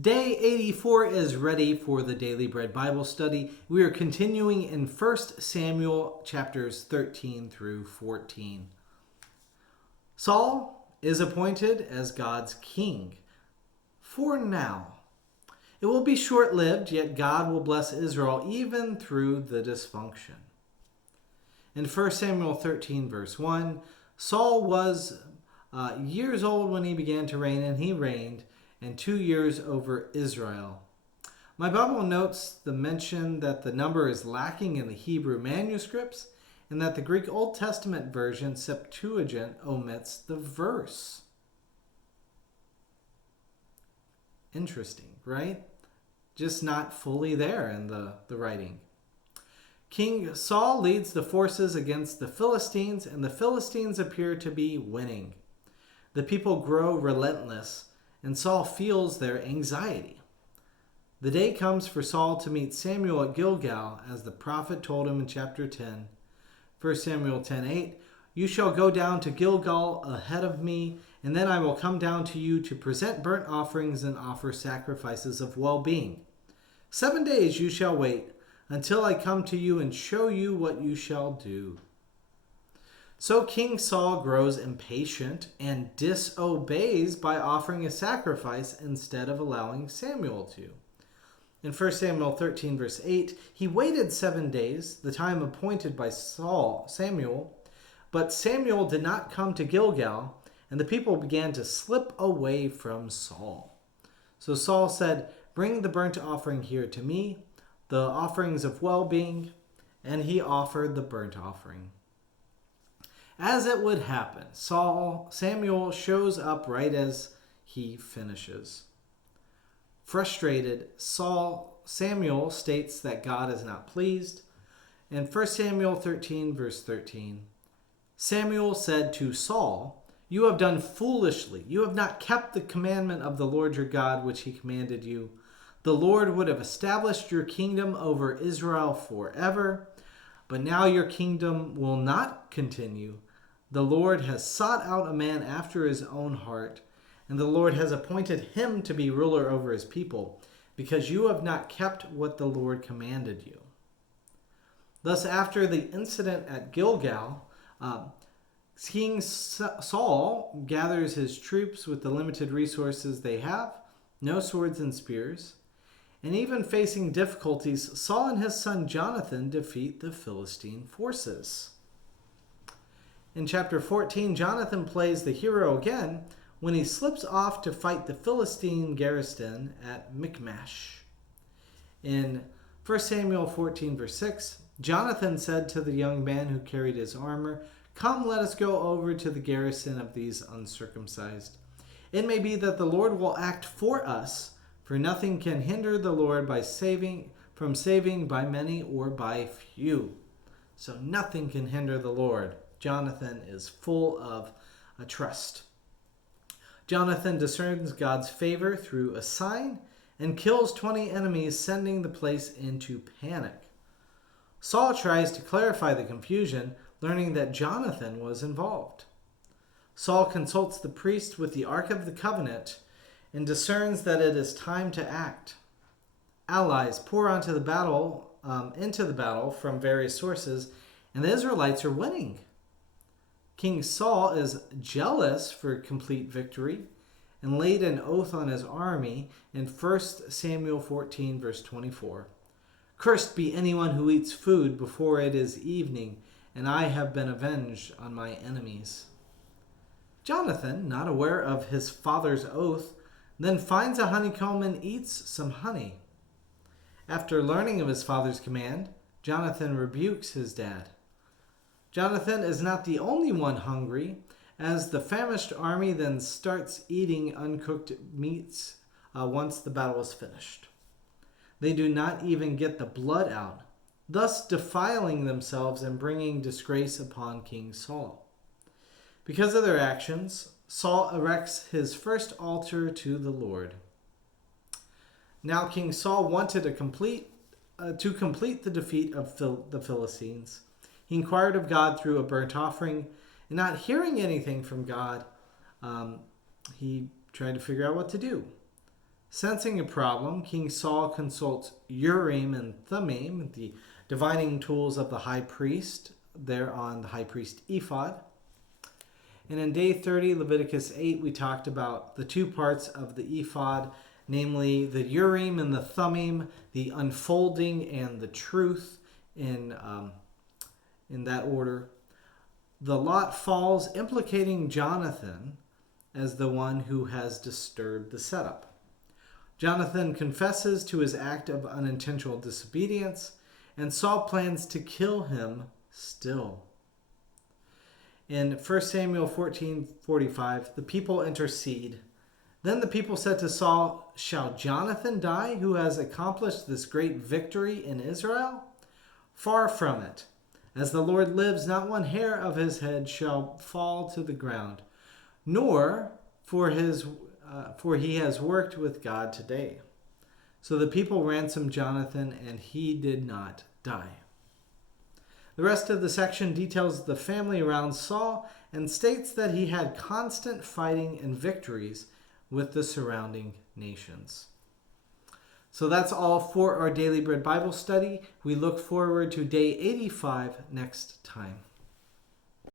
Day 84 is ready for the Daily Bread Bible study. We are continuing in 1 Samuel chapters 13 through 14. Saul is appointed as God's king. For now. It will be short-lived, yet God will bless Israel even through the dysfunction. In 1 Samuel 13 verse 1, Saul was years old when he began to reign, and he reigned and 2 years over Israel. My Bible notes the mention that the number is lacking in the Hebrew manuscripts and that the Greek Old Testament version Septuagint omits the verse. Interesting, right? Just not fully there in the writing. King Saul leads the forces against the Philistines, and the Philistines appear to be winning. The people grow relentless, and Saul feels their anxiety. The day comes for Saul to meet Samuel at Gilgal, as the prophet told him in chapter 10. 1 Samuel 10:8, "You shall go down to Gilgal ahead of me, and then I will come down to you to present burnt offerings and offer sacrifices of well-being. 7 days you shall wait, until I come to you and show you what you shall do." So King Saul grows impatient and disobeys by offering a sacrifice instead of allowing Samuel to. In 1 Samuel 13 verse 8, he waited 7 days, the time appointed by Samuel, but Samuel did not come to Gilgal, and the people began to slip away from Saul. So Saul said, "Bring the burnt offering here to me, the offerings of well-being," and he offered the burnt offering. As it would happen, Samuel shows up right as he finishes. Frustrated, Samuel states that God is not pleased. In 1 Samuel 13, verse 13, Samuel said to Saul, "You have done foolishly. You have not kept the commandment of the Lord your God, which he commanded you. The Lord would have established your kingdom over Israel forever, but now your kingdom will not continue. The Lord has sought out a man after his own heart, and the Lord has appointed him to be ruler over his people, because you have not kept what the Lord commanded you." Thus, after the incident at Gilgal, King Saul gathers his troops with the limited resources they have, no swords and spears, and even facing difficulties, Saul and his son Jonathan defeat the Philistine forces. In chapter 14, Jonathan plays the hero again when he slips off to fight the Philistine garrison at Michmash. In 1 Samuel 14, verse 6, Jonathan said to the young man who carried his armor, "Come, let us go over to the garrison of these uncircumcised. It may be that the Lord will act for us, for nothing can hinder the Lord from saving by many or by few." So nothing can hinder the Lord. Jonathan is full of trust. Jonathan discerns God's favor through a sign and kills 20 enemies, sending the place into panic. Saul tries to clarify the confusion, learning that Jonathan was involved. Saul consults the priest with the Ark of the Covenant and discerns that it is time to act. Allies pour into the battle from various sources, and the Israelites are winning. King Saul is jealous for complete victory and laid an oath on his army in 1 Samuel 14, verse 24. "Cursed be anyone who eats food before it is evening, and I have been avenged on my enemies." Jonathan, not aware of his father's oath, then finds a honeycomb and eats some honey. After learning of his father's command, Jonathan rebukes his dad. Jonathan is not the only one hungry, as the famished army then starts eating uncooked meats once the battle is finished. They do not even get the blood out, thus defiling themselves and bringing disgrace upon King Saul. Because of their actions, Saul erects his first altar to the Lord. Now King Saul wanted to complete the defeat of the Philistines. He inquired of God through a burnt offering, and not hearing anything from God, he tried to figure out what to do. Sensing a problem, King Saul consults Urim and Thummim, the divining tools of the high priest, there on the high priest ephod. And in day 30, Leviticus 8, we talked about the two parts of the ephod, namely the Urim and the Thummim, the unfolding and the truth in that order. The lot falls, implicating Jonathan as the one who has disturbed the setup. Jonathan confesses to his act of unintentional disobedience, and Saul plans to kill him still. In 1 Samuel 14:45, the people intercede. Then the people said to Saul, "Shall Jonathan die, who has accomplished this great victory in Israel? Far from it. As the Lord lives, not one hair of his head shall fall to the ground, nor for he has worked with God today." So the people ransomed Jonathan, and he did not die. The rest of the section details the family around Saul and states that he had constant fighting and victories with the surrounding nations. So that's all for our Daily Bread Bible study. We look forward to day 85 next time.